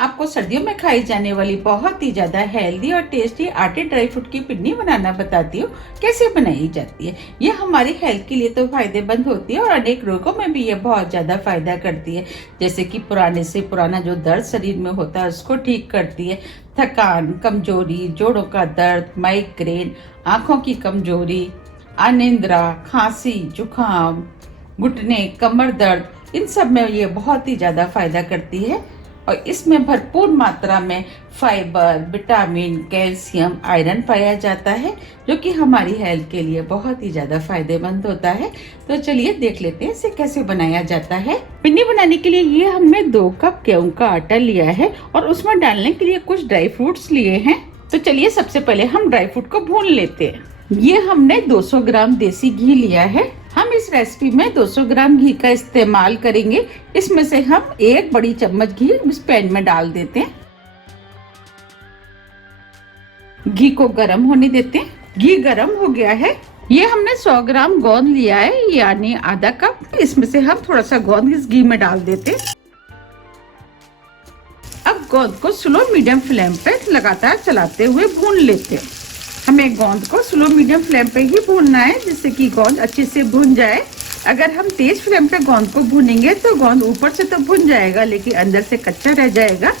आपको सर्दियों में खाई जाने वाली बहुत ही ज्यादा हेल्दी और टेस्टी आटे ड्राई फ्रूट की पिन्नी बनाना बताती हूँ कैसे बनाई जाती है। ये हमारी हेल्थ के लिए तो फायदेमंद होती है और अनेक रोगों में भी ये बहुत ज्यादा फायदा करती है। जैसे कि पुराने से पुराना जो दर्द शरीर में होता है उसको ठीक करती है, थकान, कमजोरी, जोड़ों का दर्द, माइग्रेन, आंखों की कमजोरी, अनिद्रा, खांसी, जुकाम, घुटने, कमर दर्द, इन सब में ये बहुत ही ज़्यादा फायदा करती है। और इसमें भरपूर मात्रा में फाइबर, विटामिन, कैल्शियम, आयरन पाया जाता है जो कि हमारी हेल्थ के लिए बहुत ही ज़्यादा फायदेमंद होता है। तो चलिए देख लेते हैं इसे कैसे बनाया जाता है। पिन्नी बनाने के लिए ये हमने 2 कप गेहूं का आटा लिया है और उसमें डालने के लिए कुछ ड्राई फ्रूट्स लिए हैं। तो चलिए सबसे पहले हम ड्राई फ्रूट को भून लेते हैं। ये हमने 200 ग्राम देसी घी लिया है। हम इस रेसिपी में 200 ग्राम घी का इस्तेमाल करेंगे। इसमें से हम 1 बड़ी चम्मच घी इस पैन में डाल देते हैं। घी को गर्म होने देते हैं। घी गर्म हो गया है। ये हमने 100 ग्राम गोंद लिया है, यानी आधा कप। इसमें से हम थोड़ा सा गोंद इस घी में डाल देते हैं। अब गोंद को स्लो मीडियम फ्लेम पे लगातार चलाते हुए भून लेते हैं। हमें गोंद को स्लो मीडियम फ्लेम पे ही भूनना है जिससे कि गोंद अच्छे से भून जाए। अगर हम तेज फ्लेम पे गोंद को भूनेंगे तो गोंद ऊपर से तो भून जाएगा लेकिन अंदर से कच्चा रह जाएगा।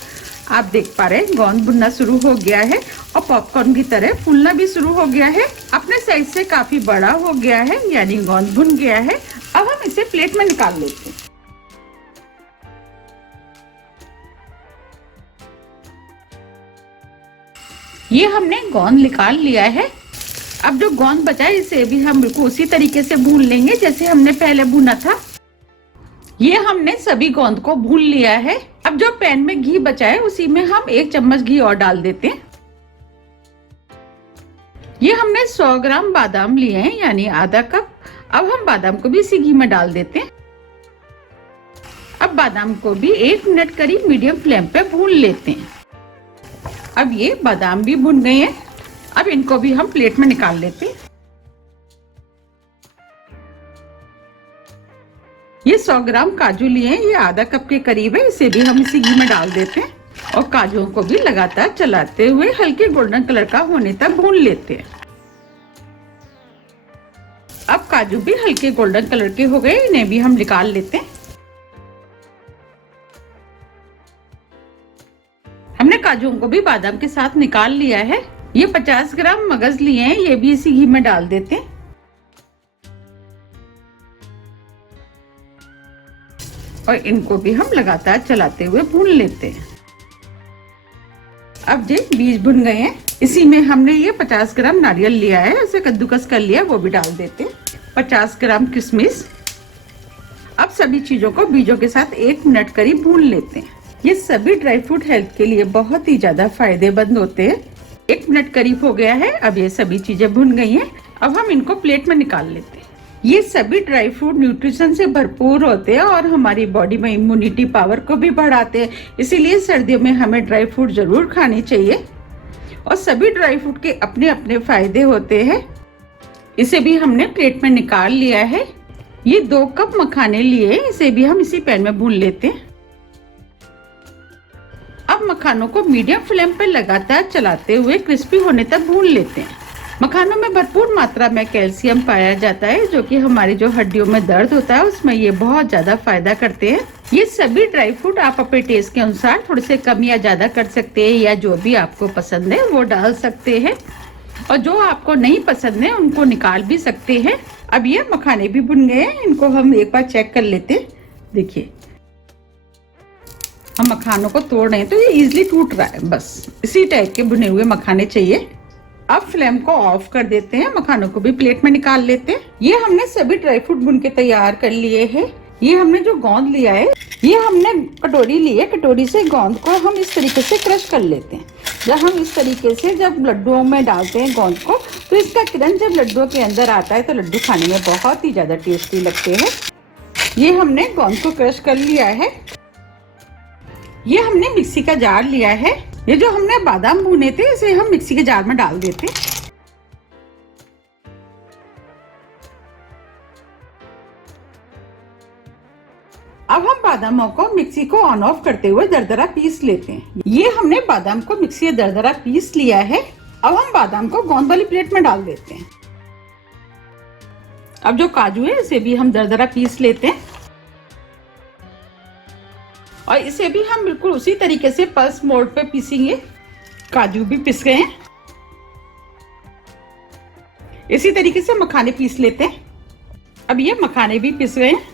आप देख पा रहे हैं गोंद भुनना शुरू हो गया है और पॉपकॉर्न की तरह फूलना भी शुरू हो गया है। अपने साइज से काफी बड़ा हो गया है, यानी गोंद भुन गया है। अब हम इसे प्लेट में निकाल लेते हैं। ये हमने गोंद निकाल लिया है। अब जो गोंद बचा है इसे भी हम बिल्कुल उसी तरीके से भून लेंगे जैसे हमने पहले भुना था। ये हमने सभी गोंद को भून लिया है। अब जो पैन में घी बचा है उसी में हम 1 चम्मच घी और डाल देते हैं। ये हमने 100 ग्राम बादाम लिए हैं, यानी आधा कप। अब हम बादाम को भी इसी घी में डाल देते हैं। अब बादाम को भी 1 मिनट करीब मीडियम फ्लेम पे भून लेते हैं। अब ये बादाम भी भुन गए हैं। अब इनको भी हम प्लेट में निकाल लेते हैं। ये 100 ग्राम काजू लिए हैं, ये आधा कप के करीब है। इसे भी हम इसी घी में डाल देते हैं और काजुओं को भी लगातार चलाते हुए हल्के गोल्डन कलर का होने तक भून लेते हैं। अब काजू भी हल्के गोल्डन कलर के हो गए, इन्हें भी हम निकाल लेते हैं। हमने काजुओं को भी बादाम के साथ निकाल लिया है। ये 50 ग्राम मगज लिए हैं, ये भी इसी घी में डाल देते हैं। और इनको भी हम लगातार चलाते हुए भून लेते हैं। अब ये बीज भुन गए हैं। इसी में हमने ये 50 ग्राम नारियल लिया है, उसे कद्दूकस कर लिया, वो भी डाल देते हैं। 50 ग्राम किशमिश। अब सभी चीजों को बीजों के साथ 1 मिनट करीब भून लेते हैं। ये सभी ड्राई फ्रूट हेल्थ के लिए बहुत ही ज्यादा फायदेमंद होते हैं। 1 मिनट करीब हो गया है। अब ये सभी चीजें भुन गई हैं। अब हम इनको प्लेट में निकाल लेते हैं। ये सभी ड्राई फ्रूट न्यूट्रिशन से भरपूर होते हैं और हमारी बॉडी में इम्यूनिटी पावर को भी बढ़ाते हैं। इसीलिए सर्दियों में हमें ड्राई फ्रूट जरूर खाने चाहिए। और सभी ड्राई फ्रूट के अपने अपने फायदे होते हैं। इसे भी हमने प्लेट में निकाल लिया है। ये 2 कप मखाने लिए, इसे भी हम इसी पैन में भून लेते हैं। अब मखानों को मीडियम फ्लेम पर लगातार चलाते हुए क्रिस्पी होने तक भून लेते हैं। मखानों में भरपूर मात्रा में कैल्शियम पाया जाता है जो कि हमारी जो हड्डियों में दर्द होता है उसमें ये बहुत ज्यादा फायदा करते हैं। ये सभी ड्राई फ्रूट आप अपने टेस्ट के अनुसार थोड़े से कम या ज्यादा कर सकते हैं, या जो भी आपको पसंद है वो डाल सकते हैं। और जो आपको नहीं पसंद है उनको निकाल भी सकते हैं। अब ये मखाने भी भुन गए हैं, इनको हम एक बार चेक कर लेते हैं। देखिए हम मखानों को तोड़ रहे हैं तो ये इजीली टूट रहा है। बस इसी टाइप के भुने हुए मखाने चाहिए। अब फ्लेम को ऑफ कर देते हैं। मखानों को भी प्लेट में निकाल लेते हैं। ये हमने सभी ड्राई फ्रूट भुन के तैयार कर लिए हैं। ये हमने जो गोंद लिया है, ये हमने कटोरी ली है। कटोरी से गोंद को हम इस तरीके से क्रश कर लेते हैं। जब हम इस तरीके से जब लड्डुओं में डालते हैं गोंद को, तो इसका क्रंच जब लड्डुओं के अंदर आता है तो लड्डू खाने में बहुत ही ज्यादा टेस्टी लगते हैं। ये हमने गोंद को क्रश कर लिया है। ये हमने मिक्सी का जार लिया है। ये जो हमने बादाम भुने थे इसे हम मिक्सी के जार में डाल देते हैं। अब हम बादामों को मिक्सी को ऑन ऑफ करते हुए दरदरा पीस लेते हैं। ये हमने बादाम को मिक्सी में दरदरा पीस लिया है। अब हम बादाम को गोंद वाली प्लेट में डाल देते हैं। अब जो काजू है इसे भी हम दरदरा पीस लेते हैं और इसे भी हम बिल्कुल उसी तरीके से पल्स मोड पे पीसेंगे। काजू भी पिस गए हैं। इसी तरीके से मखाने पीस लेते हैं। अब ये मखाने भी पिस गए हैं।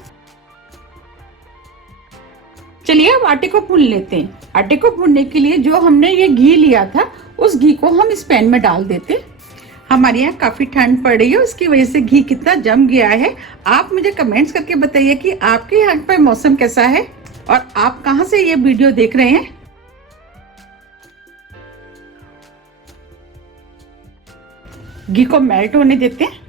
चलिए अब आटे को भून लेते हैं। आटे को भूनने के लिए जो हमने ये घी लिया था उस घी को हम इस पैन में डाल देते हैं। हमारे यहाँ काफी ठंड पड़ रही है, उसकी वजह से घी कितना जम गया है। आप मुझे कमेंट्स करके बताइए कि आपके यहाँ पर मौसम कैसा है और आप कहाँ से ये वीडियो देख रहे हैं। घी को मेल्ट होने देते हैं।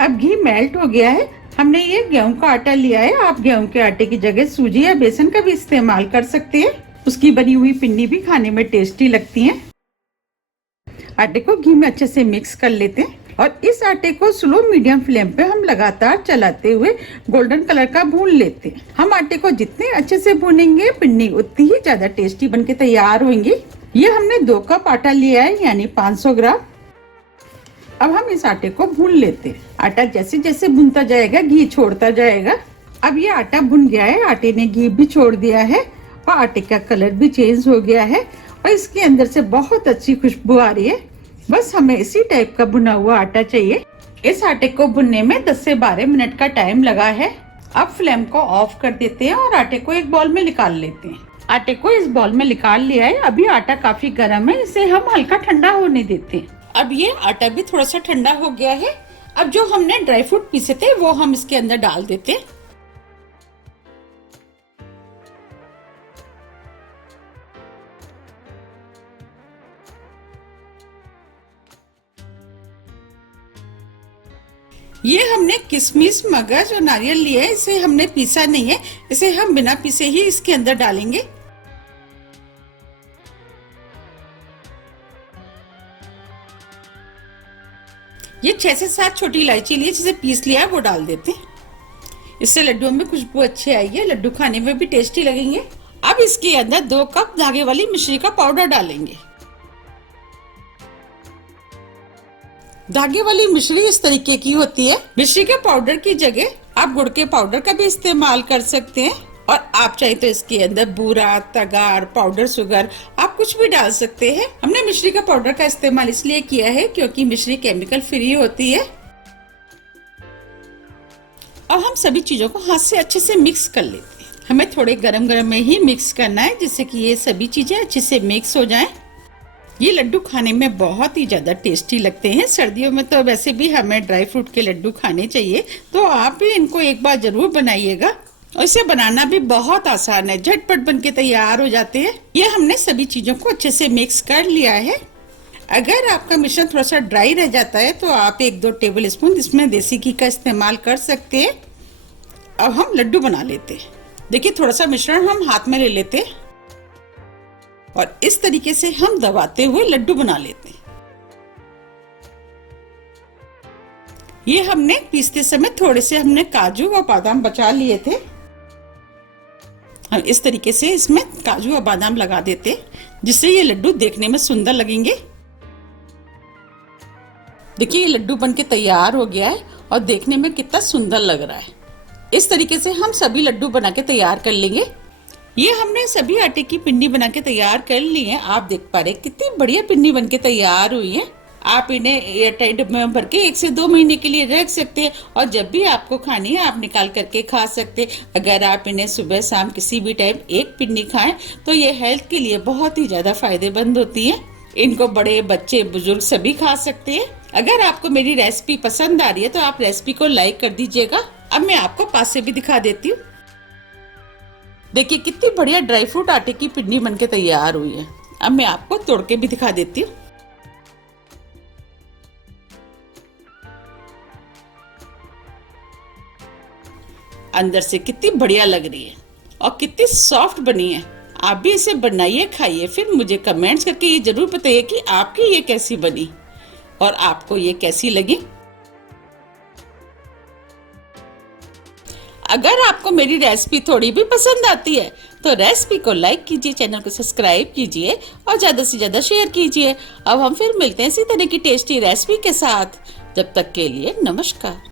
अब घी मेल्ट हो गया है। हमने ये गेहूं का आटा लिया है। आप गेहूं के आटे की जगह सूजी या बेसन का भी इस्तेमाल कर सकते हैं। उसकी बनी हुई पिन्नी भी खाने में टेस्टी लगती है। आटे को घी में अच्छे से मिक्स कर लेते हैं और इस आटे को स्लो मीडियम फ्लेम पे हम लगातार चलाते हुए गोल्डन कलर का भून लेते हैं। हम आटे को जितने अच्छे से भूनेंगे पिन्नी उतनी ही ज्यादा टेस्टी बनके तैयार होंगी। ये हमने 2 कप आटा लिया है, यानी 500 ग्राम। अब हम इस आटे को भून लेते हैं। आटा जैसे जैसे भुनता जाएगा घी छोड़ता जाएगा। अब ये आटा भुन गया है, आटे ने घी भी छोड़ दिया है और आटे का कलर भी चेंज हो गया है और इसके अंदर से बहुत अच्छी खुशबू आ रही है। बस हमें इसी टाइप का भुना हुआ आटा चाहिए। इस आटे को भुनने में 10 से 12 मिनट का टाइम लगा है। अब फ्लेम को ऑफ कर देते हैं और आटे को एक बाउल में निकाल लेते हैं। आटे को इस बाउल में निकाल लिया है। अभी आटा काफी गर्म है, इसे हम हल्का ठंडा होने देते हैं। अब ये आटा भी थोड़ा सा ठंडा हो गया है। अब जो हमने ड्राई फ्रूट पीसे थे वो हम इसके अंदर डाल देते हैं। ये हमने किशमिश, मगज और नारियल लिया है। इसे हमने पीसा नहीं है, इसे हम बिना पीसे ही इसके अंदर डालेंगे। ये 6 से 7 छोटी इलायची लिए जिसे पीस लिया है वो डाल देते हैं। इससे लड्डुओं में खुशबू अच्छी आएगी, लड्डू खाने में भी टेस्टी लगेंगे। अब इसके अंदर 2 कप धागे वाली मिश्री का पाउडर डालेंगे। धागे वाली मिश्री इस तरीके की होती है। मिश्री के पाउडर की जगह आप गुड़ के पाउडर का भी इस्तेमाल कर सकते हैं और आप चाहे तो इसके अंदर बूरा, तगार, पाउडर शुगर आप कुछ भी डाल सकते हैं। हमने मिश्री का पाउडर का इस्तेमाल इसलिए किया है क्योंकि मिश्री केमिकल फ्री होती है। अब हम सभी चीजों को हाथ से अच्छे से मिक्स कर लेते हैं। हमें थोड़े गरम गरम में ही मिक्स करना है जिससे कि ये सभी चीजें अच्छे से मिक्स हो जाएं। ये लड्डू खाने में बहुत ही ज्यादा टेस्टी लगते हैं। सर्दियों में तो वैसे भी हमें ड्राई फ्रूट के लड्डू खाने चाहिए, तो आप भी इनको एक बार जरूर बनाइएगा। और इसे बनाना भी बहुत आसान है, झटपट बनके तैयार हो जाते हैं। ये हमने सभी चीजों को अच्छे से मिक्स कर लिया है। अगर आपका मिश्रण थोड़ा सा ड्राई रह जाता है तो आप 1-2 टेबल स्पून इसमें देसी घी का इस्तेमाल कर सकते हैं। अब हम लड्डू बना लेते हैं। देखिए थोड़ा सा मिश्रण हम हाथ में ले लेते हैं और इस तरीके से हम दबाते हुए लड्डू बना लेते हैं। ये हमने पीसते समय थोड़े से हमने काजू और बादाम बचा लिए थे। हम इस तरीके से इसमें काजू और बादाम लगा देते हैं जिससे ये लड्डू देखने में सुंदर लगेंगे। देखिए ये लड्डू बनके तैयार हो गया है और देखने में कितना सुंदर लग रहा है। इस तरीके से हम सभी लड्डू बना के तैयार कर लेंगे। ये हमने सभी आटे की पिन्नी बना के तैयार कर ली है। आप देख पा रहे कितनी बढ़िया पिन्नी बन के तैयार हुई है। आप इन्हें एयरटाइट डब्बे में भर के 1 से 2 महीने के लिए रख सकते हैं और जब भी आपको खानी है आप निकाल करके खा सकते हैं। अगर आप इन्हें सुबह शाम किसी भी टाइम एक पिन्नी खाएं तो ये हेल्थ के लिए बहुत ही ज्यादा फायदेमंद होती है। इनको बड़े बच्चे बुजुर्ग सभी खा सकते हैं। अगर आपको मेरी रेसिपी पसंद आ रही है तो आप रेसिपी को लाइक कर दीजिएगा। अब मैं आपको पास से भी दिखा देती हूँ। देखिए कितनी बढ़िया ड्राई फ्रूट आटे की पिन्नी बनके तैयार हुई है। अब मैं आपको तोड़ के भी दिखा देती हूँ। अंदर से कितनी बढ़िया लग रही है और कितनी सॉफ्ट बनी है। आप भी इसे बनाइए, खाइए, फिर मुझे कमेंट्स करके ये जरूर बताइए कि आपकी ये कैसी बनी और आपको ये कैसी लगी। अगर आपको मेरी रेसिपी थोड़ी भी पसंद आती है तो रेसिपी को लाइक कीजिए, चैनल को सब्सक्राइब कीजिए और ज़्यादा से ज़्यादा शेयर कीजिए। अब हम फिर मिलते हैं इसी तरह की टेस्टी रेसिपी के साथ। जब तक के लिए नमस्कार।